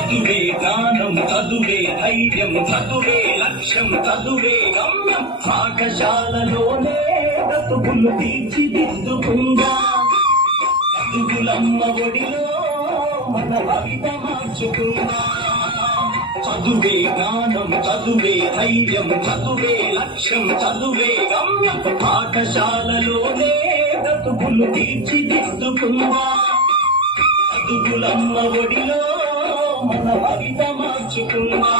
చదువే జ్ఞానం, చదువే ధైర్యం, చదువే లక్ష్యం, చదువే గమ్యం. పాఠశాలలోనే బ్రతుకులు తీర్చిదిద్దుకుందా. చదువులమ్మ ఒడిలో మన భవిత మార్చుకుందా. చదువే జ్ఞానం, చదువే ధైర్యం, చదువే లక్ష్యం, చదువే గమ్యం. పాఠశాలలోనే బ్రతుకులు తీర్చిదిద్దుకుందా. చదువులమ్మ ఒడిలో మన భవిత మార్చుకున్నా.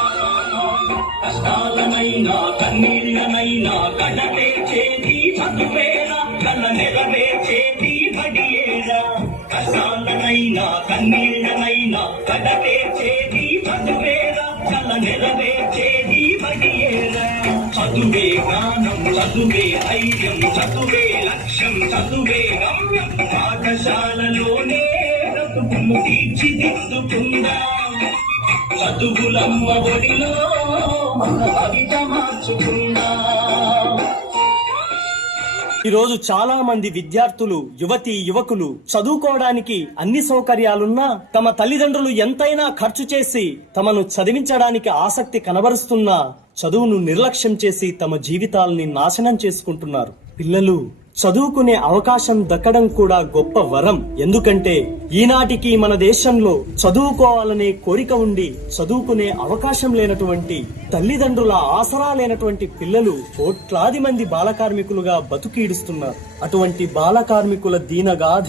కష్టాలనైనా కన్నీళ్ళనైనా కడతేర్చేది చదువేరా, కల నెరవేర్చేది బడియేరా. కష్టాలనైనా కన్నీళ్ళనైనా కడతేర్చేది చదువేరా, కల నెరవేర్చేది బడియేరా. చదువే జ్ఞానం, చదువే ధైర్యం, చదువే లక్ష్యం, చదువే గమ్యం. పాఠశాలలోనే బ్రతుకులు తీర్చిదిద్దుకుందా. చదువులమ్మ ఒడిలో మన భవిత మార్చుకుందా. ఈరోజు చాలా మంది విద్యార్థులు, యువతి యువకులు చదువుకోవడానికి అన్ని సౌకర్యాలున్నా తమ తల్లిదండ్రులు ఎంతైనా ఖర్చు చేసి తమను చదివించడానికి ఆసక్తి కనబరుస్తున్నా చదువును నిర్లక్ష్యం చేసి తమ జీవితాల్ని నాశనం చేసుకుంటున్నారు. పిల్లలు చదువుకునే అవకాశం దక్కడం కూడా గొప్ప వరం. ఎందుకంటే ఈనాటికి మన దేశంలో చదువుకోవాలనే కోరిక ఉండి చదువుకునే అవకాశం లేనటువంటి, తల్లిదండ్రుల ఆసరా లేనటువంటి పిల్లలు కోట్లాది మంది బాల కార్మికులుగా బతుకీడుస్తున్నారు. అటువంటి బాల కార్మికుల దీనగాథ